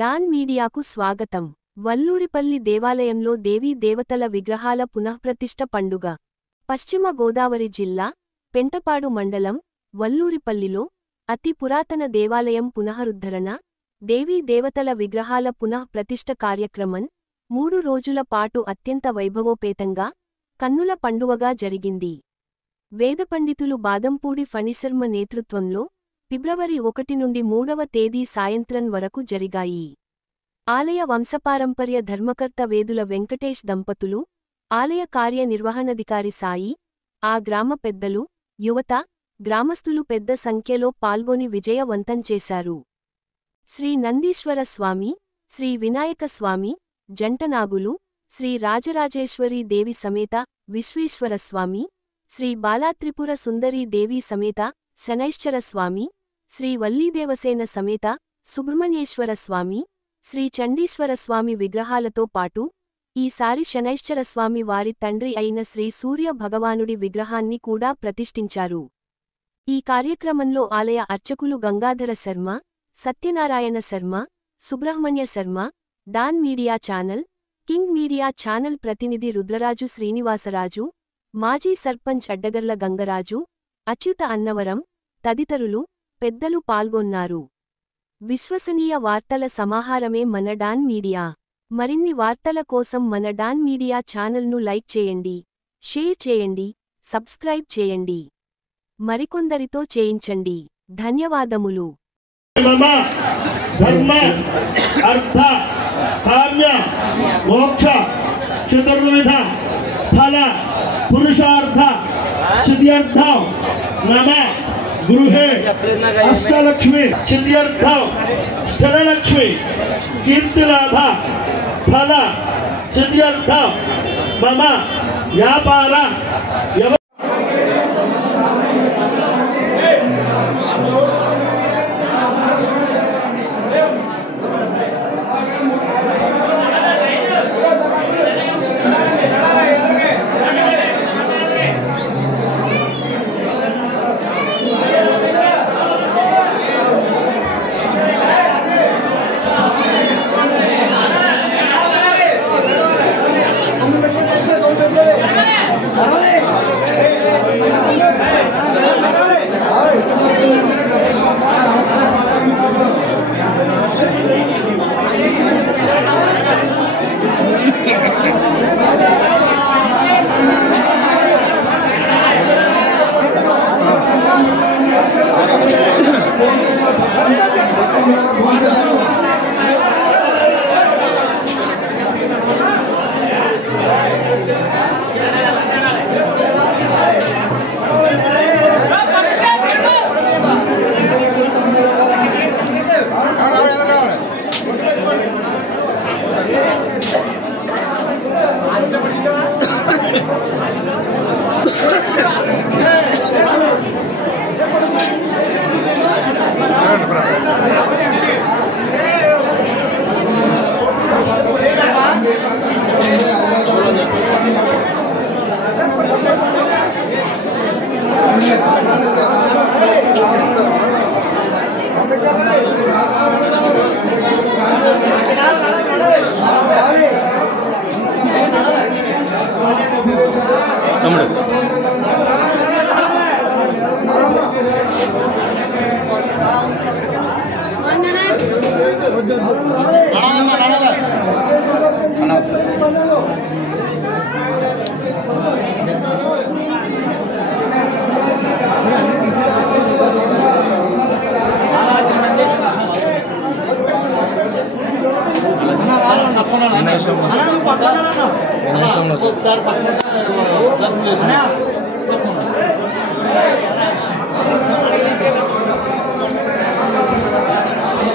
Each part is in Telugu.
డాన్ మీడియాకు స్వాగతం. వల్లూరిపల్లి దేవాలయంలో దేవీ దేవతల విగ్రహాల పునఃప్రతిష్ఠ పండుగ. పశ్చిమ గోదావరి జిల్లా పెంటపాడు మండలం వల్లూరిపల్లిలో అతి పురాతన దేవాలయం పునఃరుద్ధరణ, దేవీ దేవతల విగ్రహాల పునఃప్రతిష్ఠ కార్యక్రమం 3 రోజుల పాటు అత్యంత వైభవోపేతంగా కన్నుల పండువగా జరిగింది. వేదపండితులు బాదంపూడి ఫణిశర్మ నేతృత్వంలో ఫిబ్రవరి 1 నుండి 3వ తేదీ సాయంత్రం వరకు జరిగాయి. ఆలయ వంశపారంపర్య ధర్మకర్త వేదుల వెంకటేష్ దంపతులు, ఆలయ కార్యనిర్వహణాధికారి సాయి, ఆ గ్రామ పెద్దలు, యువత, గ్రామస్థులు పెద్ద సంఖ్యలో పాల్గొని విజయవంతం చేశారు. శ్రీ నందీశ్వర స్వామి, శ్రీ వినాయక స్వామి, జంటనాగులు, శ్రీ రాజరాజేశ్వరీ దేవి సమేత విశ్వేశ్వర స్వామి, శ్రీ బాలాత్రిపుర సుందరీ దేవి సమేత శనైశ్చర స్వామి, శ్రీ వల్లీదేవసేన సమేత సుబ్రహ్మణ్యేశ్వర స్వామి, శ్రీ చండీశ్వర స్వామి విగ్రహాలతో పాటు ఈసారి శనైశ్చర స్వామి వారి తండ్రి అయిన శ్రీ సూర్య భగవానుడి విగ్రహాన్ని కూడా ప్రతిష్ఠించారు. ఈ కార్యక్రమంలో ఆలయ అర్చకులు Gangadhara Sharma, Satyanarayana Sharma, Subrahmanya Sharma, Don media channel, King media channel ప్రతినిధి రుద్రరాజు శ్రీనివాసరాజు, మాజీ సర్పంచ్ అడ్డగర్ల గంగరాజు, అచ్యుత అన్నవరం తదితరులు పెద్దలు పాల్గొన్నారు. విశ్వసనీయ వార్తల సమాహారమే మన డాన్ మీడియా. మరిన్ని వార్తల కోసం మన డాన్ మీడియా ఛానల్ను లైక్ చేయండి, షేర్ చేయండి, సబ్స్క్రైబ్ చేయండి. మరికొందరితో చేయించండి. ధన్యవాదములు. ధర్మ అర్థ కామ్య మోక్ష చతుర్విధ ఫల పురుషార్థ సిద్ధ్యర్థం నమ గృహే అష్టలక్ష్మి సిద్ధ్యర్థం స్థిరలక్ష్మి కీర్తిలాభ ఫల సిద్ధ్యర్థం మమ వ్యాపార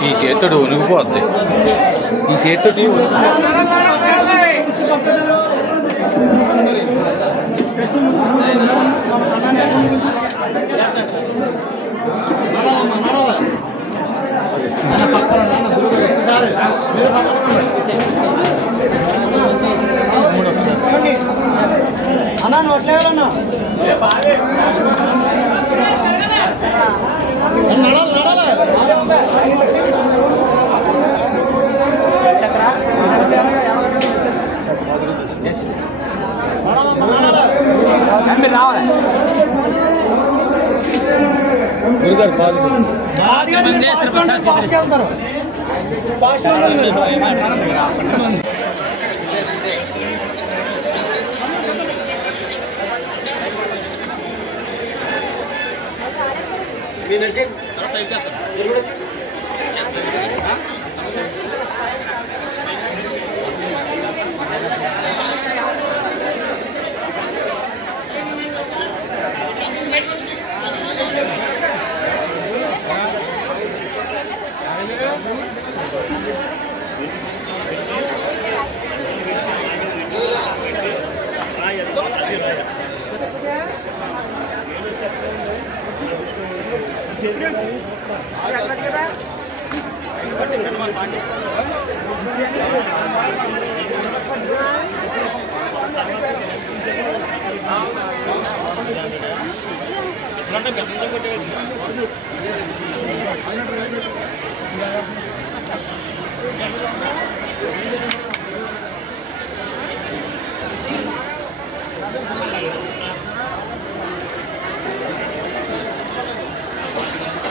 ఈ చేతుడు ఉనిగిపోద్ది. ఈ చేతుడి అన్నా నోట్లేయాలన్నా నడాలి రాజుగారు ఫాస్ట్ వెళ్తారు ఫాస్ట్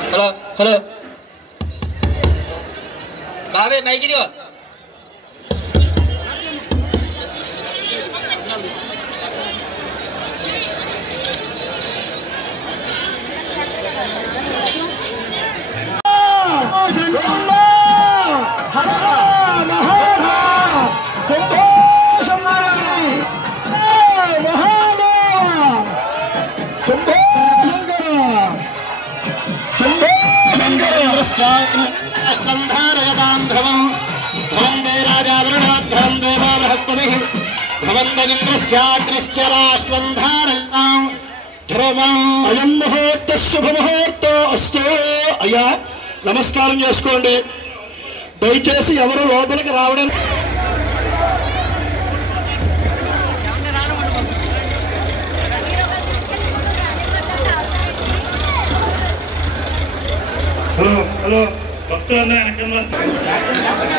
హలో హలో బాబే మైక్ ఇదిగో అయ్యా నమస్కారం చేసుకోండి దయచేసి ఎవరు లోపలికి రావడం హలో హలో భక్తులందరూ వెనక